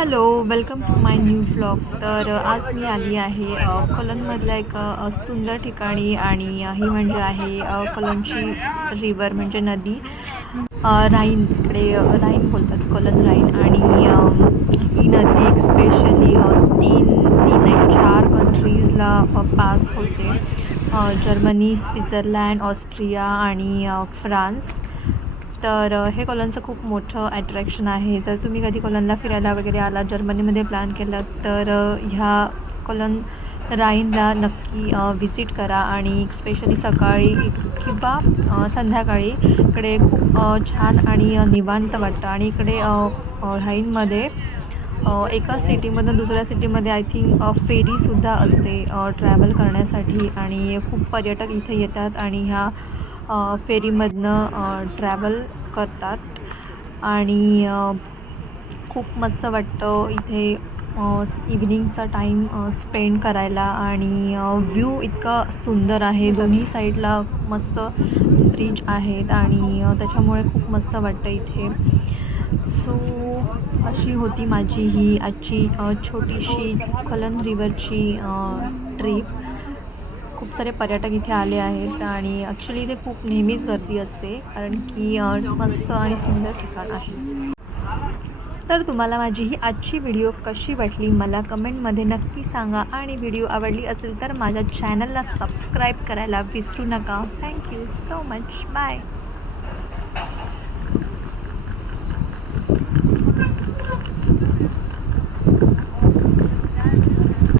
Hello, welcome to my new vlog. तर आज मी आली आहे कोलनमधल्या एक सुंदर ठिकाणी आणि ही म्हणजे आहे कोलनची रिवर म्हणजे नदी. राईन इकडे राईन बोलतात, कोलन राईन. आणि ही नदी एक स्पेशली तीन नाही 4 कंट्रीजला पास होते. जर्मनी, स्वित्झर्लंड, ऑस्ट्रिया आणि फ्रान्स. तर हे कोलनचं खूप मोठं अट्रॅक्शन आहे. जर तुम्ही कधी कोलनला फिरायला वगैरे आलात, जर्मनीमध्ये प्लॅन केलात, तर ह्या कोलन राईनला नक्की व्हिजिट करा. आणि स्पेशली सकाळी किंवा संध्याकाळी इकडे खूप छान आणि निवांत वाटतं. आणि इकडे राईनमध्ये एका सिटीमधून दुसऱ्या सिटीमध्ये आय थिंक फेरीसुद्धा असते ट्रॅव्हल करण्यासाठी. आणि खूप पर्यटक इथे येतात आणि ह्या फेरीमधनं ट्रॅव्हल करतात. आणि खूप मस्त वाटतं इथे इव्हिनिंगचा टाईम स्पेंड करायला. आणि व्ह्यू इतका सुंदर आहे, दोन्ही साईडला मस्त ब्रिज आहेत आणि त्याच्यामुळे खूप मस्त वाटतं इथे. सो अशी होती माझी ही आजची छोटीशी कोलन रिव्हरची ट्रिप. खूप सारे पर्यटक इथे आले आहेत आणि ॲक्च्युली इथे खूप नेहमीच गर्दी असते, कारण की मस्त आणि सुंदर ठिकाण आहे. तर तुम्हाला माझी ही आजची व्हिडिओ कशी वाटली मला कमेंटमध्ये नक्की सांगा. आणि व्हिडिओ आवडली असेल तर माझ्या चॅनलला सबस्क्राईब करायला विसरू नका. Thank you so much. बाय.